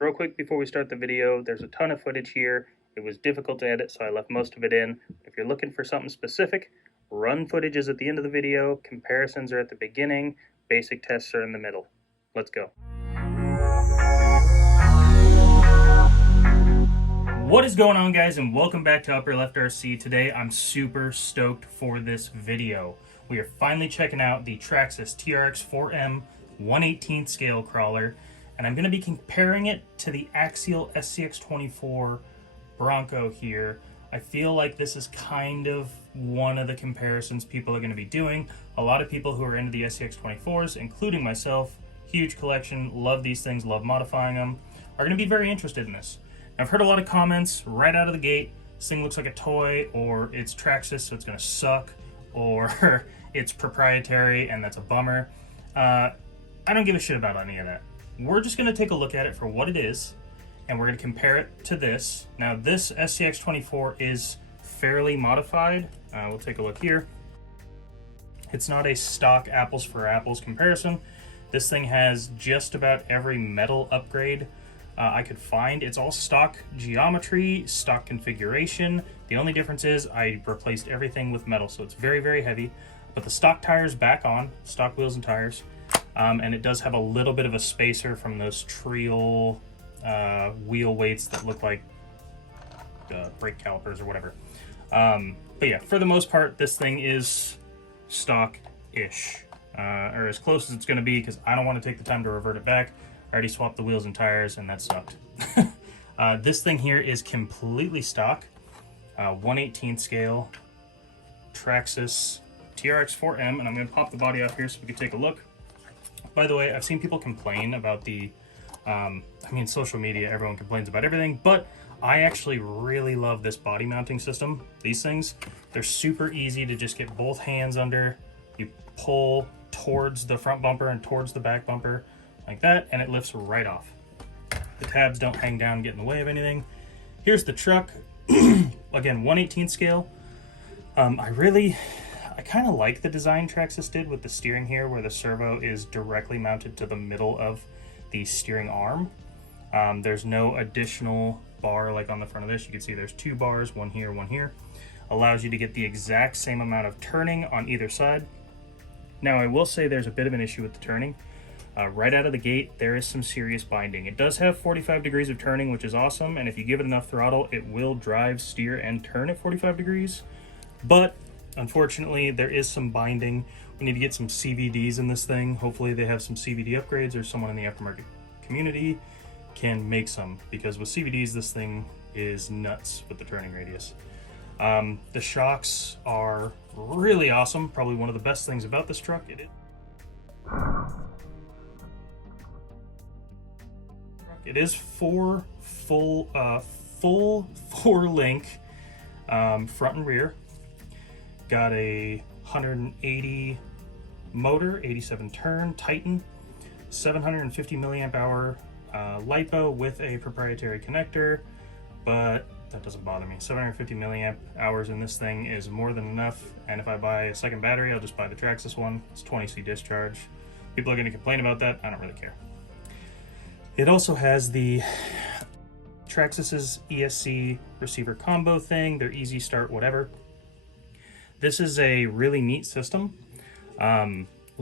Real quick before we start the video, there's a ton of footage here. It was difficult to edit, so I left most of it in. If you're looking for something specific, run footage is at the end of the video, comparisons are at the beginning, basic tests are in the middle. Let's go. What is going on, guys, and welcome back to Upper Left RC. Today I'm super stoked for this video. We are finally checking out the Traxxas TRX4M 1/18 scale crawler, and I'm going to be comparing it to the Axial SCX24 Bronco here. I feel like this is kind of one of the comparisons people are going to be doing. A lot of people who are into the SCX24s, including myself, huge collection, love these things, love modifying them, are going to be very interested in this. I've heard a lot of comments right out of the gate. This thing looks like a toy, or it's Traxxas, so it's going to suck, or it's proprietary and that's a bummer. I don't give a shit about any of that. We're just going to take a look at it for what it is, and we're going to compare it to this. Now, this SCX24 is fairly modified. We'll take a look here. It's not a stock apples for apples comparison. This thing has just about every metal upgrade I could find. It's all stock geometry, stock configuration. The only difference is I replaced everything with metal, so it's very, very heavy. But the stock tires back on, stock wheels and tires. And it does have a little bit of a spacer from those Trial wheel weights that look like brake calipers or whatever. But yeah, for the most part, this thing is stock-ish, or as close as it's going to be, because I don't want to take the time to revert it back. I already swapped the wheels and tires, and that sucked. This thing here is completely stock, 1/18 scale, Traxxas TRX4M, and I'm going to pop the body off here so we can take a look. By the way, I've seen people complain about the, social media, everyone complains about everything, but I actually really love this body mounting system. These things, they're super easy to just get both hands under. You pull towards the front bumper and towards the back bumper like that, and it lifts right off. The tabs don't hang down and get in the way of anything. Here's the truck. Again, 1/18 scale. I kind of like the design Traxxas did with the steering here, where the servo is directly mounted to the middle of the steering arm. There's no additional bar like on the front of this. You can see there's two bars, one here, one here. Allows you to get the exact same amount of turning on either side. Now, I will say there's a bit of an issue with the turning. Right out of the gate, there is some serious binding. It does have 45 degrees of turning, which is awesome, and if you give it enough throttle, it will drive, steer, and turn at 45 degrees. But unfortunately, there is some binding. We need to get some CVDs in this thing. Hopefully they have some CVD upgrades, or someone in the aftermarket community can make some, because with CVDs, this thing is nuts with the turning radius. The shocks are really awesome. Probably one of the best things about this truck. It is full 4-link front and rear. Got a 180 motor, 87 turn Titan, 750 milliamp hour LiPo with a proprietary connector, but that doesn't bother me. 750 milliamp hours in this thing is more than enough, and if I buy a second battery, I'll just buy the Traxxas one. It's 20C discharge. People are going to complain about that. I don't really care. It also has the Traxxas's ESC receiver combo thing, their easy start, whatever. This is a really neat system. Let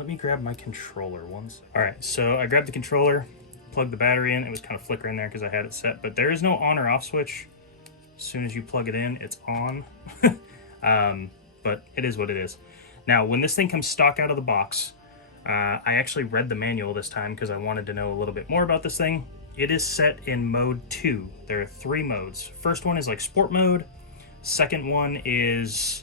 me grab my controller once. All right, so I grabbed the controller, plugged the battery in. It was kind of flickering there because I had it set, but there is no on or off switch. As soon as you plug it in, it's on. But it is what it is. Now, when this thing comes stock out of the box, I actually read the manual this time because I wanted to know a little bit more about this thing. It is set in mode 2. There are 3 modes. First one is like sport mode. Second one is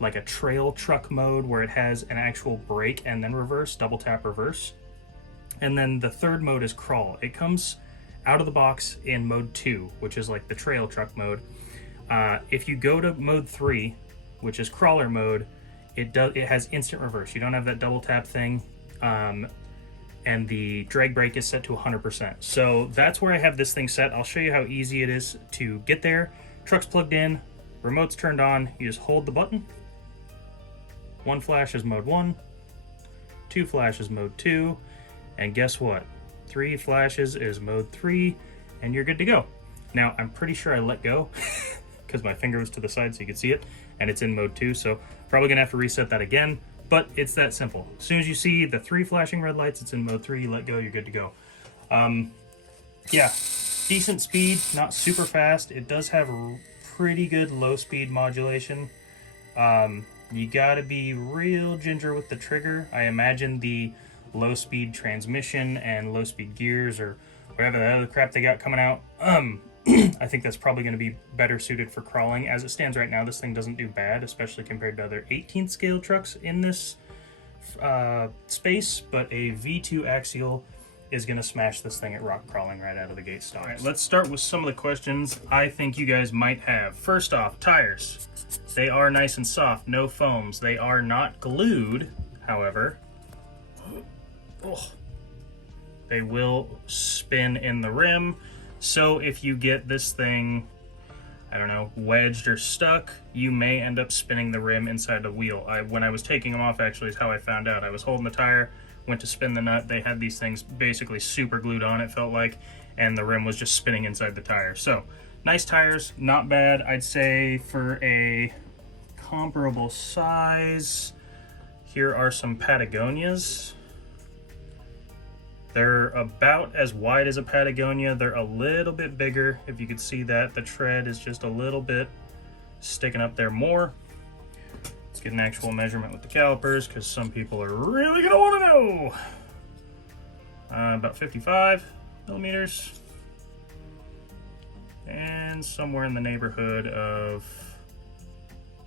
like a trail truck mode, where it has an actual brake and then reverse, double tap reverse. And then the third mode is crawl. It comes out of the box in mode 2, which is like the trail truck mode. If you go to mode 3, which is crawler mode, it has instant reverse. You don't have that double tap thing, and the drag brake is set to 100%. So that's where I have this thing set. I'll show you how easy it is to get there. Truck's plugged in, remote's turned on. You just hold the button. 1 flash is mode 1, 2 flash is mode 2, and guess what? 3 flashes is mode 3, and you're good to go. Now, I'm pretty sure I let go because my finger was to the side so you could see it, and it's in mode 2, so probably gonna have to reset that again, but it's that simple. As soon as you see the 3 flashing red lights, it's in mode 3, you let go, you're good to go. Yeah, decent speed, not super fast. It does have pretty good low speed modulation. You gotta be real ginger with the trigger. I imagine the low speed transmission and low speed gears or whatever the other crap they got coming out, I think that's probably going to be better suited for crawling. As it stands right now, this thing doesn't do bad, especially compared to other 18th scale trucks in this space, but a V2 axial is going to smash this thing at rock crawling right out of the gate stock. All right, let's start with some of the questions I think you guys might have. First off, tires. They are nice and soft, no foams. They are not glued, however. Oh, they will spin in the rim. So if you get this thing, I don't know, wedged or stuck, you may end up spinning the rim inside the wheel. When I was taking them off, actually, is how I found out. I was holding the tire, went to spin the nut. They had these things basically super glued on, it felt like, and the rim was just spinning inside the tire. So nice tires, not bad. I'd say for a comparable size, here are some Patagonias. They're about as wide as a Patagonia. They're a little bit bigger. If you could see that, the tread is just a little bit sticking up there more. Let's get an actual measurement with the calipers because some people are really gonna want to know. About 55 millimeters. And somewhere in the neighborhood of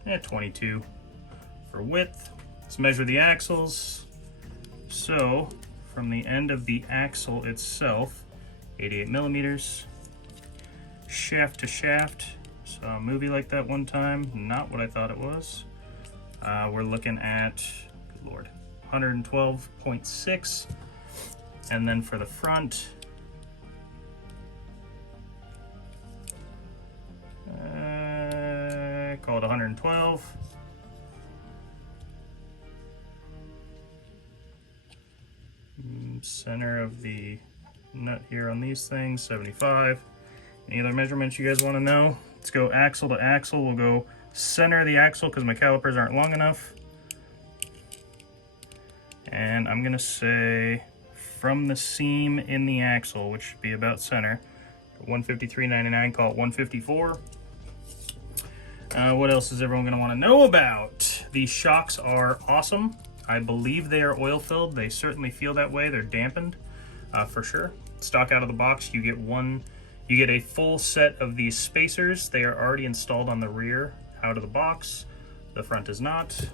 22 for width. Let's measure the axles. So, from the end of the axle itself, 88 millimeters. Shaft to shaft, saw a movie like that one time, not what I thought it was. We're looking at, good Lord, 112.6. And then for the front, call it 112. Center of the nut here on these things, 75. Any other measurements you guys want to know? Let's go axle to axle. We'll go center of the axle because my calipers aren't long enough. And I'm gonna say from the seam in the axle, which should be about center, 153.99, call it 154. What else is everyone gonna want to know about? These shocks are awesome. I believe they are oil filled. They certainly feel that way. They're dampened for sure. Stock out of the box, you get a full set of these spacers. They are already installed on the rear out of the box. The front is not.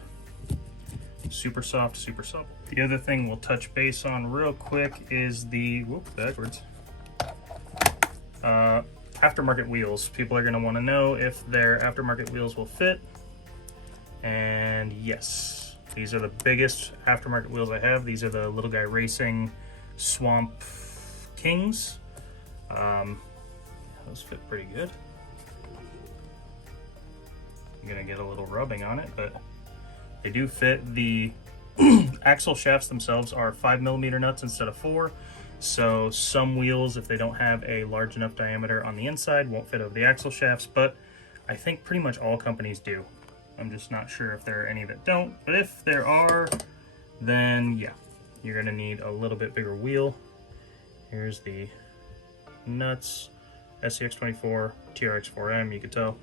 Super soft, super supple. The other thing we'll touch base on real quick is the, whoops, backwards. Aftermarket wheels. People are gonna wanna know if their aftermarket wheels will fit. And yes. These are the biggest aftermarket wheels I have. These are the Little Guy Racing Swamp Kings. Those fit pretty good. I'm gonna get a little rubbing on it, but they do fit. The axle shafts themselves are 5 millimeter nuts instead of 4. So some wheels, if they don't have a large enough diameter on the inside, won't fit over the axle shafts, but I think pretty much all companies do. I'm just not sure if there are any that don't, but if there are, then yeah, you're gonna need a little bit bigger wheel. Here's the nuts, SCX24 TRX4M, you could tell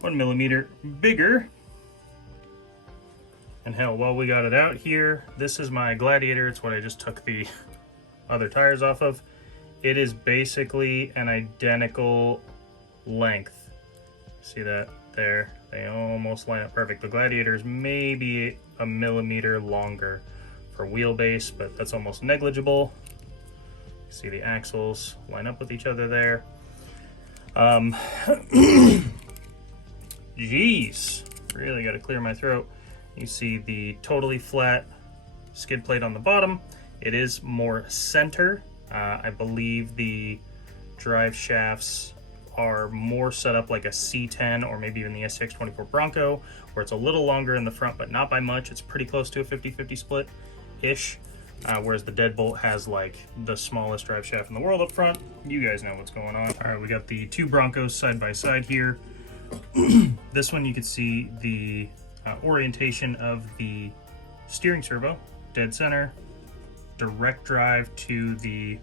1 millimeter bigger. And hell, while we got it out here, this is my Gladiator. It's what I just took the other tires off of. It is basically an identical length. See that there? They almost line up perfect. The Gladiator is maybe a millimeter longer for wheelbase, but that's almost negligible. See the axles line up with each other there. Jeez, really got to clear my throat. You see the totally flat skid plate on the bottom. It is more center. I believe the drive shafts are more set up like a C10 or maybe even the SCX24 Bronco, where it's a little longer in the front, but not by much. It's pretty close to a 50-50 split-ish. whereas the deadbolt has like the smallest drive shaft in the world up front. You guys know what's going on. All right, we got the two Broncos side by side here. This one you can see the orientation of the steering servo, dead center, direct drive to the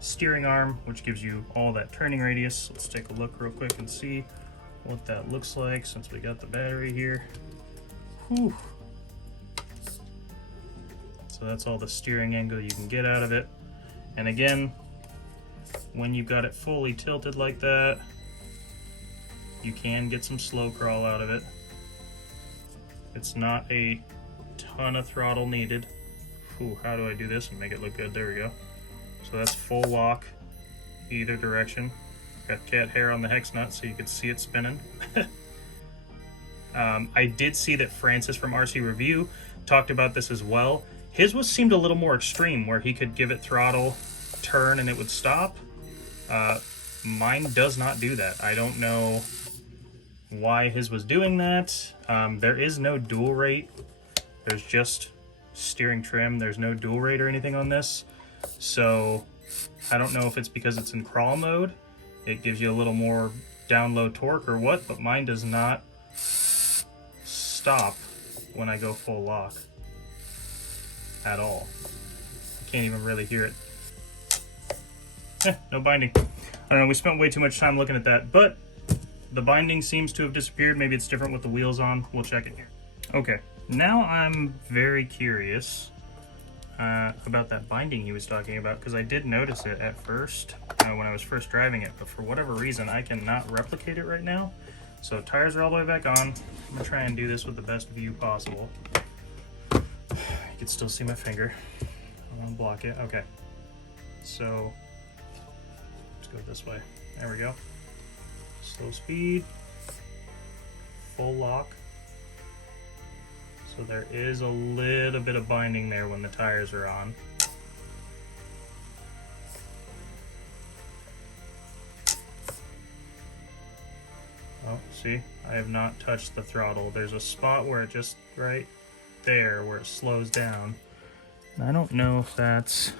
steering arm, which gives you all that turning radius. Let's take a look real quick and see what that looks like since we got the battery here. Whew. So that's all the steering angle you can get out of it. And again, when you've got it fully tilted like that, you can get some slow crawl out of it. It's not a ton of throttle needed. Ooh, how do I do this and make it look good? There we go. So that's full lock, either direction. Got cat hair on the hex nut so you can see it spinning. I did see that Francis from RC Review talked about this as well. His seemed a little more extreme, where he could give it throttle, turn, and it would stop. Mine does not do that. I don't know why his was doing that. There is no dual rate. There's just steering trim. There's no dual rate or anything on this. So I don't know if it's because it's in crawl mode. It gives you a little more down low torque or what, but mine does not stop when I go full lock at all. I can't even really hear it. No binding. I don't know, we spent way too much time looking at that, but the binding seems to have disappeared. Maybe it's different with the wheels on. We'll check it here. Okay, now I'm very curious about that binding he was talking about, because I did notice it at first when I was first driving it, but for whatever reason I cannot replicate it right now. So tires are all the way back on. I'm gonna try and do this with the best view possible. You can still see my finger. I want to block it. Okay, so let's go this way. There we go. Slow speed, full lock. So there is a little bit of binding there when the tires are on. Oh, see, I have not touched the throttle. There's a spot where it just right there where it slows down. And I don't know if that's...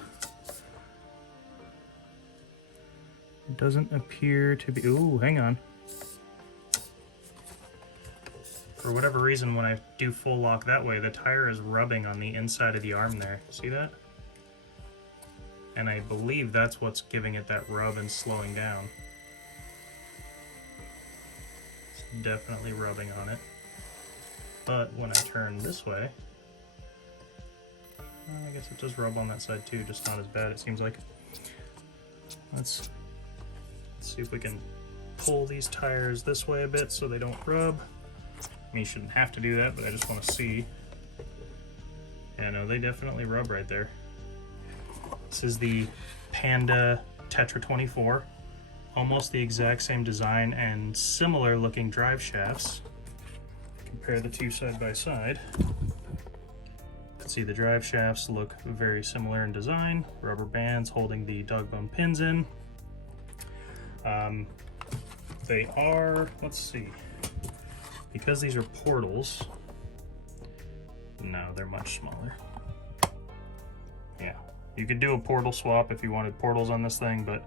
It doesn't appear to be... Ooh, hang on. For whatever reason, when I do full lock that way, the tire is rubbing on the inside of the arm there. See that? And I believe that's what's giving it that rub and slowing down. It's definitely rubbing on it. But when I turn this way, I guess it does rub on that side too, just not as bad, it seems like. Let's see if we can pull these tires this way a bit so they don't rub. I mean, you shouldn't have to do that, but I just want to see. Yeah, no, they definitely rub right there. This is the Panda Tetra 24. Almost the exact same design and similar looking drive shafts. Compare the two side by side. You can see the drive shafts look very similar in design. Rubber bands holding the dog bone pins in. They are, let's see, because these are portals, no, they're much smaller. Yeah, you could do a portal swap if you wanted portals on this thing, but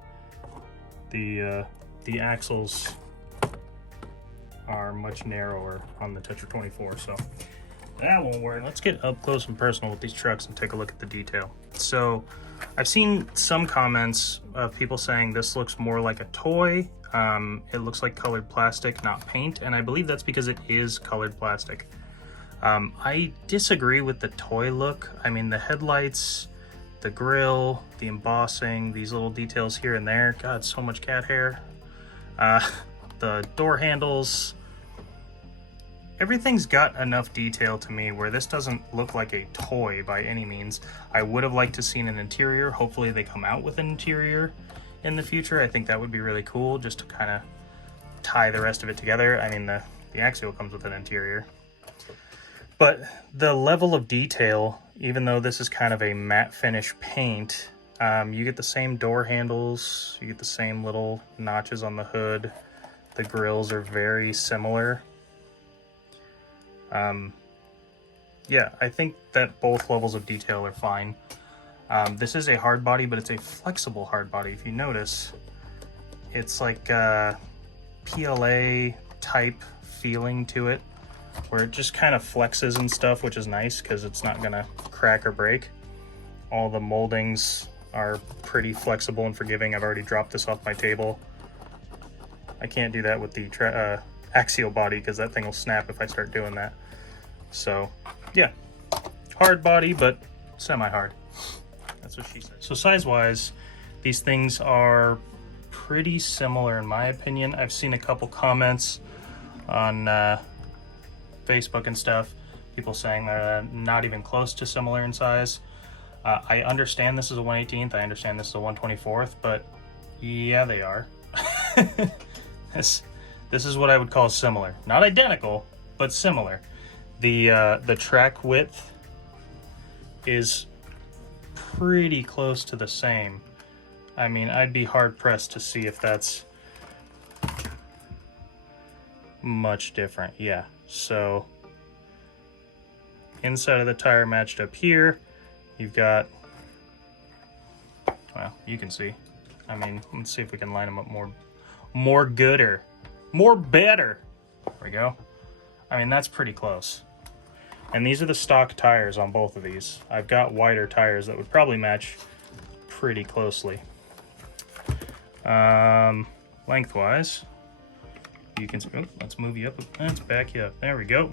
the axles are much narrower on the Tetra 24, so that won't work. Let's get up close and personal with these trucks and take a look at the detail. So I've seen some comments of people saying this looks more like a toy. It looks like colored plastic, not paint, and I believe that's because it is colored plastic. I disagree with the toy look. I mean, the headlights, the grille, the embossing, these little details here and there, God, so much cat hair. The door handles, everything's got enough detail to me where this doesn't look like a toy by any means. I would have liked to seen an interior. Hopefully they come out with an interior in the future. I think that would be really cool, just to kind of tie the rest of it together. I mean, the Axial comes with an interior. But the level of detail, even though this is kind of a matte finish paint, you get the same door handles, you get the same little notches on the hood. The grills are very similar. Yeah, I think that both levels of detail are fine. This is a hard body, but it's a flexible hard body. If you notice, it's like a PLA type feeling to it, where it just kind of flexes and stuff, which is nice because it's not gonna crack or break. All the moldings are pretty flexible and forgiving. I've already dropped this off my table. I can't do that with the axial body because that thing will snap if I start doing that. So yeah, hard body, but semi-hard. That's what she said. So size-wise, these things are pretty similar in my opinion. I've seen a couple comments on Facebook and stuff, people saying they're not even close to similar in size. I understand this is a 1/18th, I understand this is a 1/24th, but yeah, they are. This is what I would call similar. Not identical, but similar. The track width is pretty close to the same. I mean, I'd be hard pressed to see if that's much different. Yeah, so inside of the tire matched up here, you've got, well, you can see. I mean, let's see if we can line them up more gooder, more better. There we go. I mean, that's pretty close. And these are the stock tires on both of these. I've got wider tires that would probably match pretty closely. Lengthwise, you can, oh, let's move you up, let's back you up. There we go.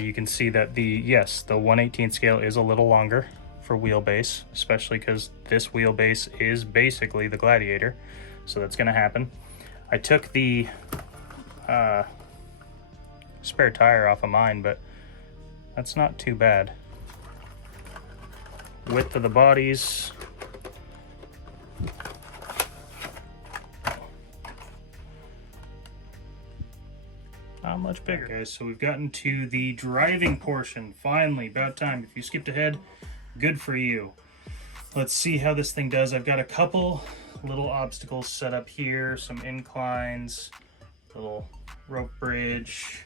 You can see that the 1/18 scale is a little longer for wheelbase, especially because this wheelbase is basically the Gladiator, so that's going to happen. I took the spare tire off of mine, but that's not too bad. Width of the bodies, not much bigger. Okay, so we've gotten to the driving portion. Finally, about time. If you skipped ahead, good for you. Let's see how this thing does. I've got a couple little obstacles set up here, some inclines, little rope bridge,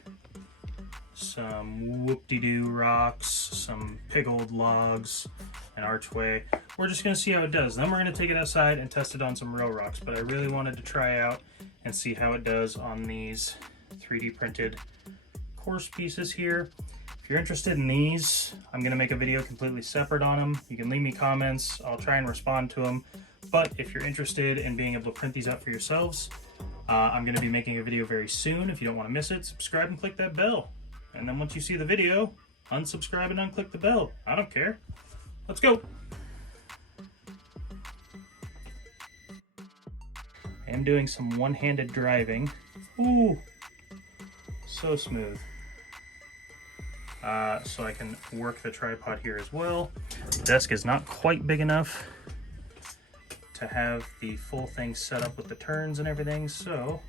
some whoop-de-doo rocks, some pig-old logs, an archway. We're just gonna see how it does. Then we're gonna take it outside and test it on some real rocks, but I really wanted to try out and see how it does on these 3D printed course pieces here. If you're interested in these, I'm gonna make a video completely separate on them. You can leave me comments, I'll try and respond to them. But if you're interested in being able to print these out for yourselves, I'm gonna be making a video very soon. If you don't wanna miss it, subscribe and click that bell. And then once you see the video, unsubscribe and unclick the bell. I don't care. Let's go. I am doing some one-handed driving. Ooh, so smooth. So I can work the tripod here as well. The desk is not quite big enough to have the full thing set up with the turns and everything, so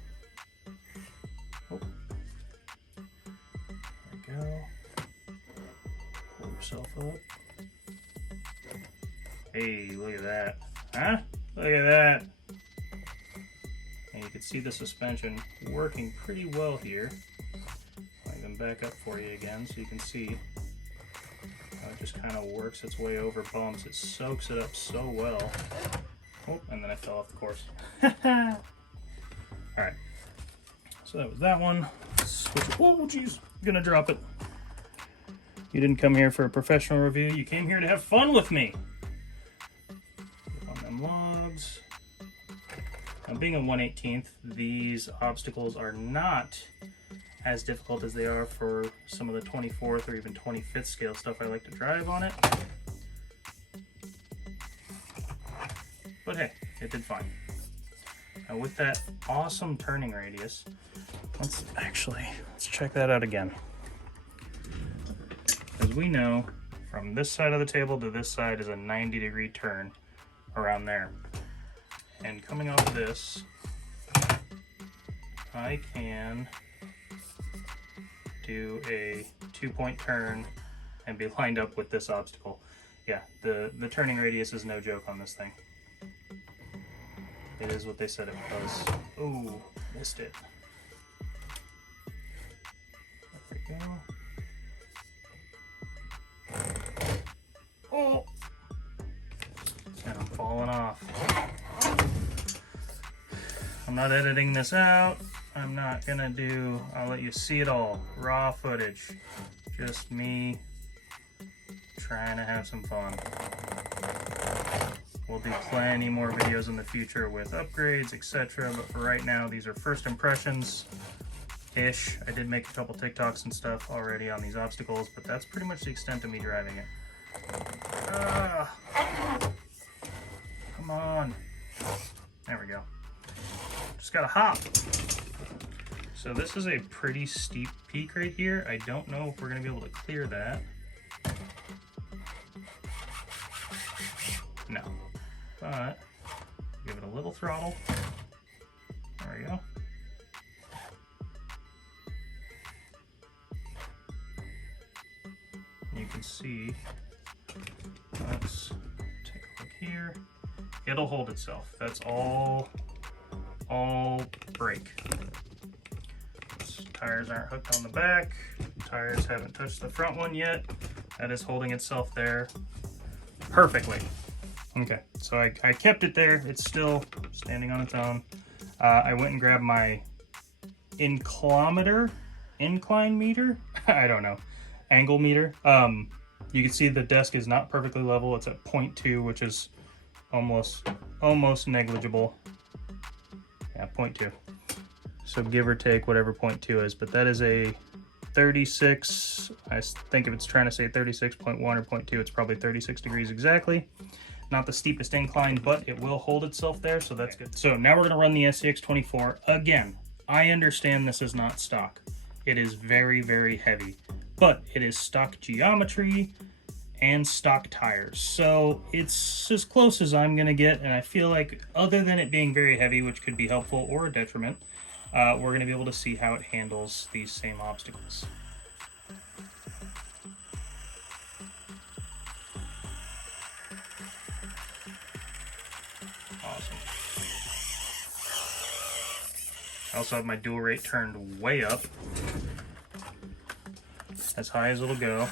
oh. There we go. Pull yourself up. Hey, look at that. Huh? Look at that. And you can see the suspension working pretty well here. I'll even back up for you again so you can see how it just kind of works its way over bumps. It soaks it up so well. Oh, and then I fell off the course. Alright. So that was that one. Switch. Oh, jeez. Gonna drop it. You didn't come here for a professional review. You came here to have fun with me. Get on them logs. Now, being a 1/18th, these obstacles are not as difficult as they are for some of the 24th or even 25th scale stuff I like to drive on it. But hey, it did fine. Now with that awesome turning radius, let's check that out again. As we know, from this side of the table to this side is a 90-degree turn around there. And coming off this, I can do a 2-point turn and be lined up with this obstacle. Yeah, the turning radius is no joke on this thing. It is what they said it was. Oh, missed it. There we go. I'm not editing this out. I'm not gonna do, I'll let you see it all. Raw footage. Just me trying to have some fun. We'll do plenty more videos in the future with upgrades, etc. But for right now, these are first impressions-ish. I did make a couple TikToks and stuff already on these obstacles, but that's pretty much the extent of me driving it. Come on. There we go. Just gotta hop. So this is a pretty steep peak right here. I don't know if we're gonna be able to clear that. No. But give it a little throttle. There we go. You can see, let's take a look here. It'll hold itself. That's all brake. Tires aren't hooked on the back. Tires haven't touched the front one yet. That is holding itself there perfectly. Okay, so I kept it there. It's still standing on its own. I went and grabbed my incline meter? I don't know. Angle meter. You can see the desk is not perfectly level. It's at 0.2, which is almost negligible. Yeah, 0.2. So give or take whatever 0.2 is, but that is a 36. I think if it's trying to say 36.1 or 0.2, it's probably 36 degrees exactly. Not the steepest incline, but it will hold itself there, so that's good. So now we're gonna run the SCX24. Again, I understand this is not stock. It is very, very heavy, but it is stock geometry and stock tires. So it's as close as I'm gonna get, and I feel like other than it being very heavy, which could be helpful or a detriment, we're gonna be able to see how it handles these same obstacles. Awesome. I also have my dual rate turned way up, as high as it'll go.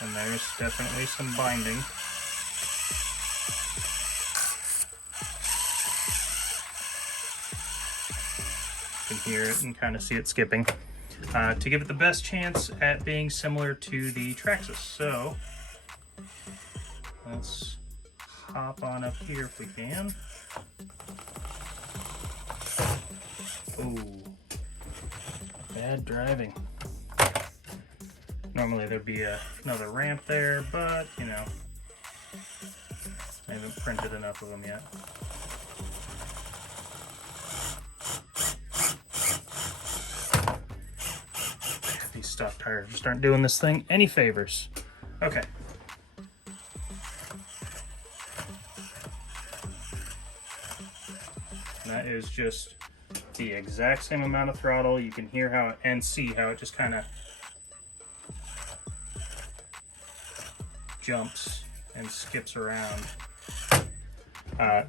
And there's definitely some binding. You can hear it and kind of see it skipping. To give it the best chance at being similar to the Traxxas. So let's hop on up here if we can. Ooh, bad driving. Normally there'd be another ramp there, but you know, I haven't printed enough of them yet. These stock tires just aren't doing this thing any favors. Okay. That is just the exact same amount of throttle. You can hear how it, and see how it just kind of jumps and skips around.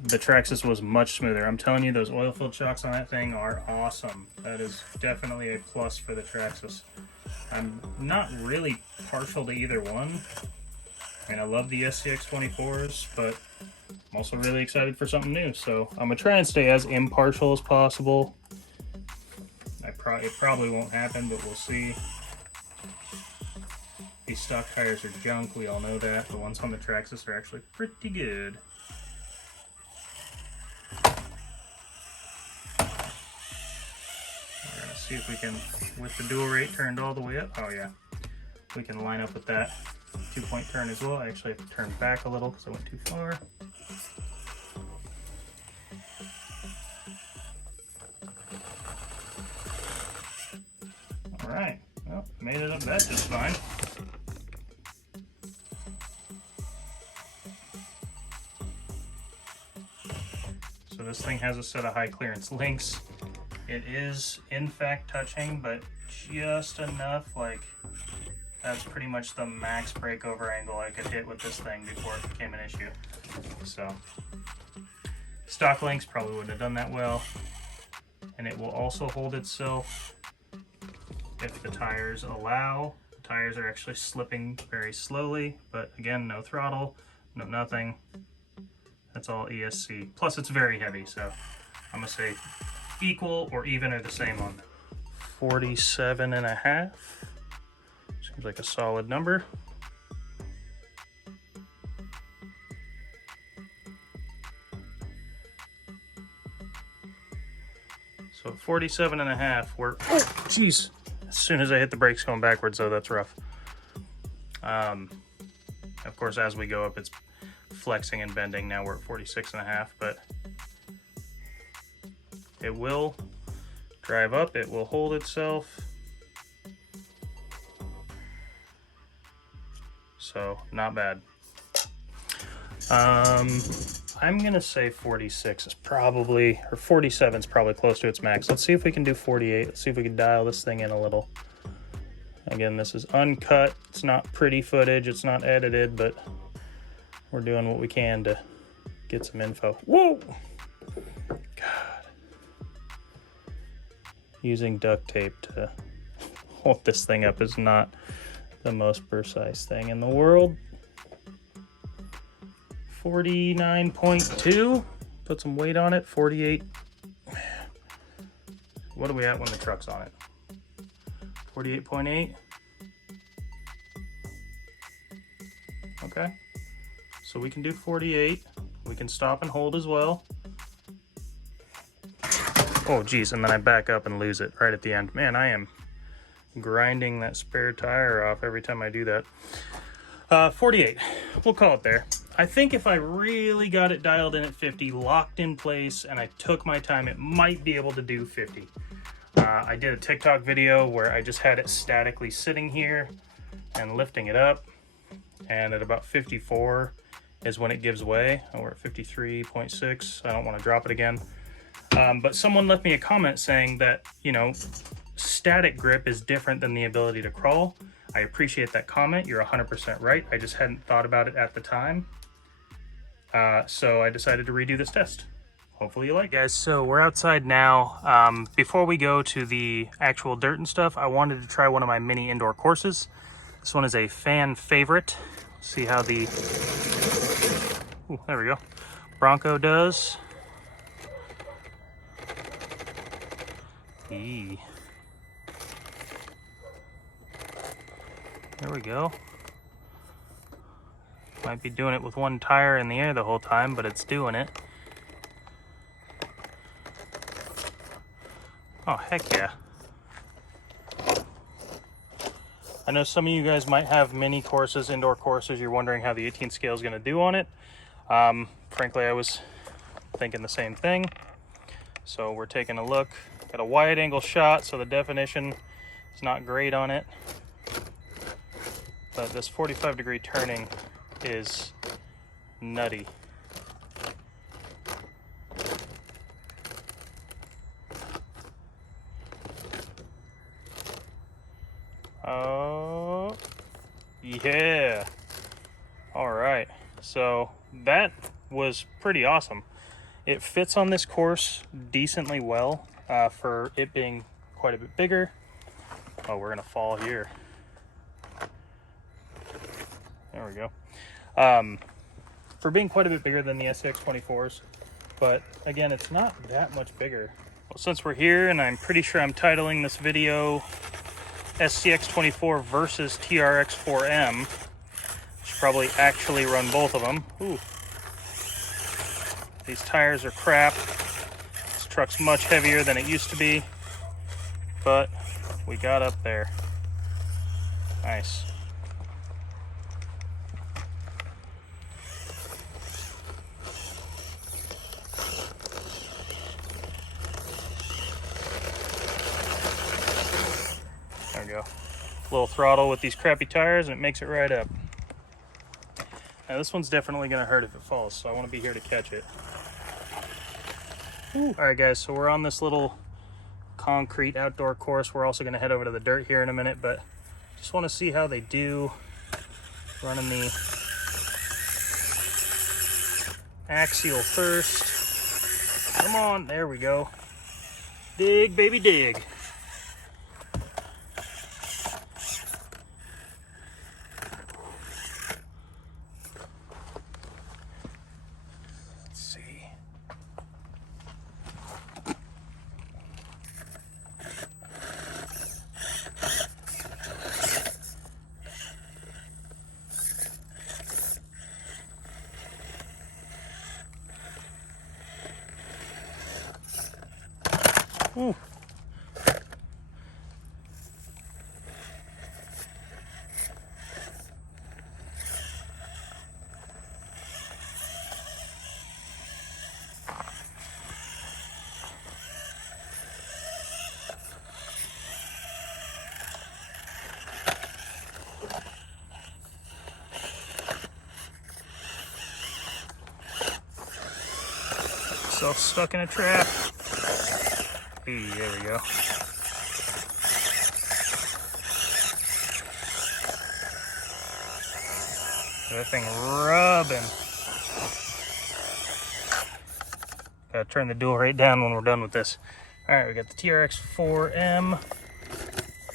The Traxxas was much smoother. I'm telling you, those oil-filled shocks on that thing are awesome. That is definitely a plus for the Traxxas. I'm not really partial to either one. I mean, I love the SCX24s, but I'm also really excited for something new. So I'm gonna try and stay as impartial as possible. It probably won't happen, but we'll see. These stock tires are junk, we all know that. The ones on the Traxxas are actually pretty good. We're gonna see if we can, with the dual rate turned all the way up, oh yeah, we can line up with that 2-point turn as well. I actually have to turn back a little because I went too far. All right, well, made it up that just fine. So this thing has a set of high clearance links. It is in fact touching, but just enough, like that's pretty much the max breakover angle I could hit with this thing before it became an issue. So stock links probably wouldn't have done that well. And it will also hold itself if the tires allow. The tires are actually slipping very slowly, but again, no throttle, no nothing. That's all ESC. Plus it's very heavy, so I'm gonna say equal or even or the same on that. 47.5. Seems like a solid number. So 47.5, we're, oh, jeez. As soon as I hit the brakes going backwards though, that's rough. Of course, as we go up, it's flexing and bending. Now we're at 46.5, but it will drive up, it will hold itself. So not bad. I'm gonna say 46 is probably, or 47 is probably close to its max. Let's see if we can do 48. Let's see if we can dial this thing in a little. Again, this is uncut. It's not pretty footage. It's not edited, but we're doing what we can to get some info. Whoa! God. Using duct tape to hold this thing up is not the most precise thing in the world. 49.2. Put some weight on it. 48. What are we at when the truck's on it? 48.8. Okay. So we can do 48. We can stop and hold as well. Oh, geez. And then I back up and lose it right at the end. Man, I am grinding that spare tire off every time I do that. 48. We'll call it there. I think if I really got it dialed in at 50, locked in place, and I took my time, it might be able to do 50. I did a TikTok video where I just had it statically sitting here and lifting it up, and at about 54 is when it gives way. Oh, we're at 53.6. I don't want to drop it again. But someone left me a comment saying that, you know, static grip is different than the ability to crawl. I appreciate that comment. You're 100% right. I just hadn't thought about it at the time. So I decided to redo this test. Hopefully you like it. Guys, so we're outside now. Before we go to the actual dirt and stuff, I wanted to try one of my mini indoor courses. This one is a fan favorite. See how the, ooh, there we go, Bronco does. There we go. Might be doing it with one tire in the air the whole time, but it's doing it. Oh, heck yeah. I know some of you guys might have mini courses, indoor courses. You're wondering how the 18 scale is going to do on it. Frankly, I was thinking the same thing. So we're taking a look. Got a wide angle shot, so the definition is not great on it. But this 45-degree turning is nutty. Oh, yeah. All right. So that was pretty awesome. It fits on this course decently well for it being quite a bit bigger. Oh, we're gonna fall here. There we go. For being quite a bit bigger than the SCX24s, but again, it's not that much bigger. Well, since we're here, and I'm pretty sure I'm titling this video SCX24 versus TRX4M, should probably actually run both of them. Ooh. These tires are crap. This truck's much heavier than it used to be, but we got up there. Nice. There we go. Little throttle with these crappy tires and it makes it right up. Now this one's definitely gonna hurt if it falls, so I wanna be here to catch it. All right guys, so we're on this little concrete outdoor course. We're also gonna head over to the dirt here in a minute, but just wanna see how they do running the axial first. Come on, there we go. Dig, baby, dig. Ooh. Self stuck in a trap. Hey, there we go. That thing rubbing. Gotta turn the dual rate down when we're done with this. All right, we got the TRX4M,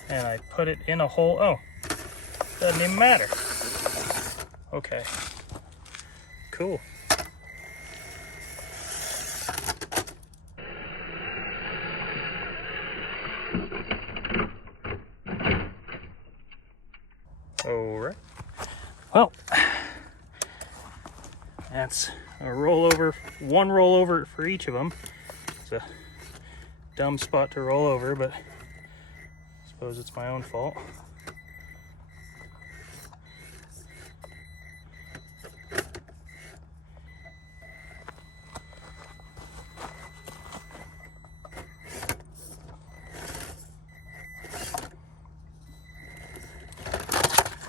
and I put it in a hole. Oh, doesn't even matter. Okay, cool. All right. Well, that's a rollover, one rollover for each of them. It's a dumb spot to roll over, but I suppose it's my own fault.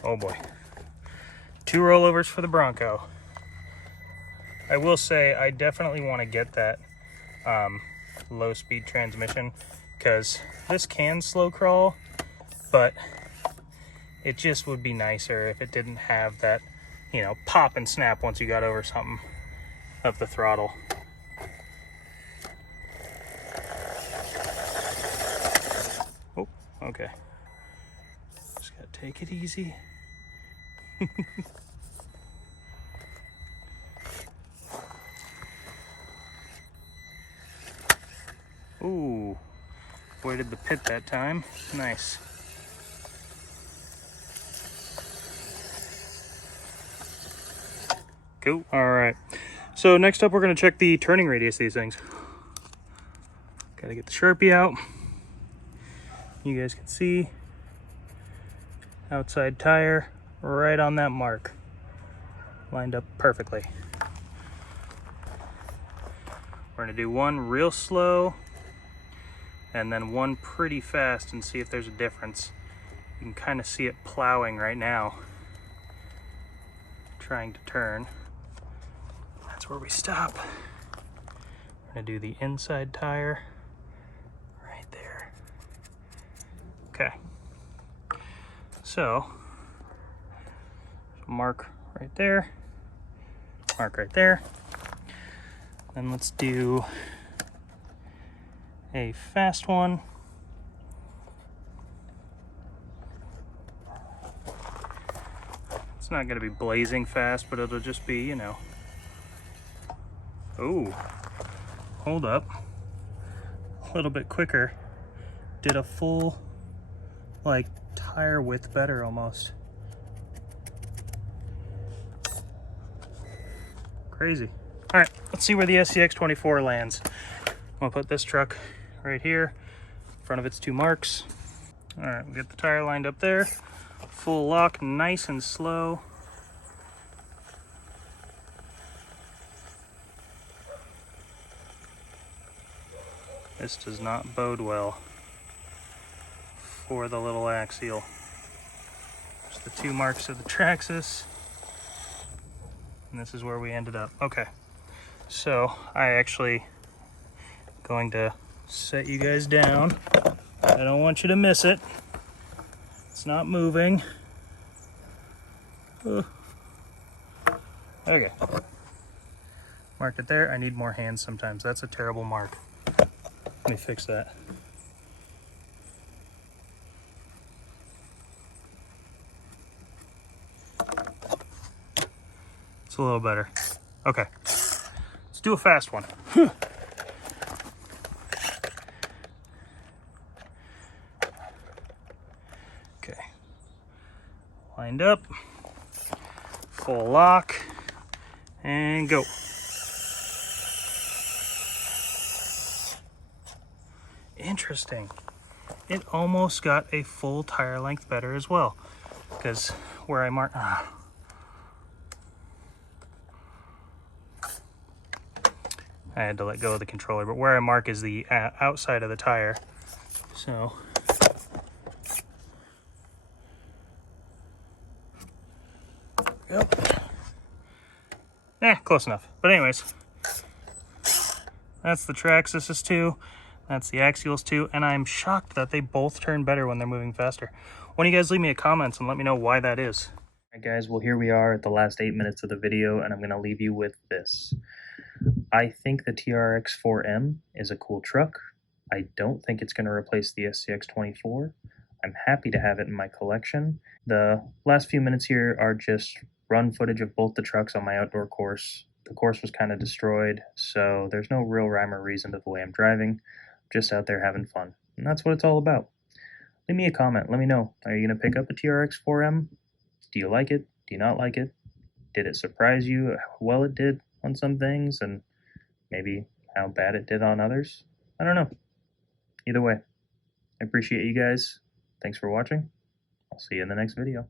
Oh boy. 2 rollovers for the Bronco. I will say I definitely want to get that low speed transmission, because this can slow crawl, but it just would be nicer if it didn't have that, you know, pop and snap once you got over something of the throttle. Oh, okay. Just gotta take it easy. Ooh, avoided the pit that time. Nice. Cool. All right. So next up, we're going to check the turning radius of these things. Got to get the Sharpie out. You guys can see outside tire right on that mark. Lined up perfectly. We're going to do one real slow and then one pretty fast and see if there's a difference. You can kind of see it plowing right now, trying to turn. That's where we stop. We're gonna do the inside tire right there. Okay. So, mark right there, mark right there. Then let's do a fast one. It's not gonna be blazing fast, but it'll just be, you know. Oh, hold up. A little bit quicker. Did a full, like, tire width better almost. Crazy. All right, let's see where the SCX24 lands. I'm gonna put this truck right here in front of its 2 marks. All right, we'll get the tire lined up there. Full lock, nice and slow. This does not bode well for the little axial. There's the 2 marks of the Traxxas, and this is where we ended up. Okay, so I actually going to set you guys down. I don't want you to miss it. It's not moving. Okay. Mark it there. I need more hands sometimes. That's a terrible mark. Let me fix that. It's a little better. Okay. Let's do a fast one. Okay. Lined up. Full lock. And go. interesting. It almost got a full tire length better as well, because where I mark, I had to let go of the controller, but where I mark is the outside of the tire. So yep. Close enough. But anyways, that's the Traxxas 2. That's the Axials 2, and I'm shocked that they both turn better when they're moving faster. Why don't you guys leave me a comment and let me know why that is. Alright guys, well here we are at the last 8 minutes of the video, and I'm going to leave you with this. I think the TRX4M is a cool truck. I don't think it's going to replace the SCX24. I'm happy to have it in my collection. The last few minutes here are just run footage of both the trucks on my outdoor course. The course was kind of destroyed, so there's no real rhyme or reason to the way I'm driving. I'm just out there having fun, and that's what it's all about. Leave me a comment. Let me know. Are you going to pick up a TRX4M? Do you like it? Do you not like it? Did it surprise you how well it did on some things, and maybe how bad it did on others? I don't know. Either way, I appreciate you guys. Thanks for watching. I'll see you in the next video.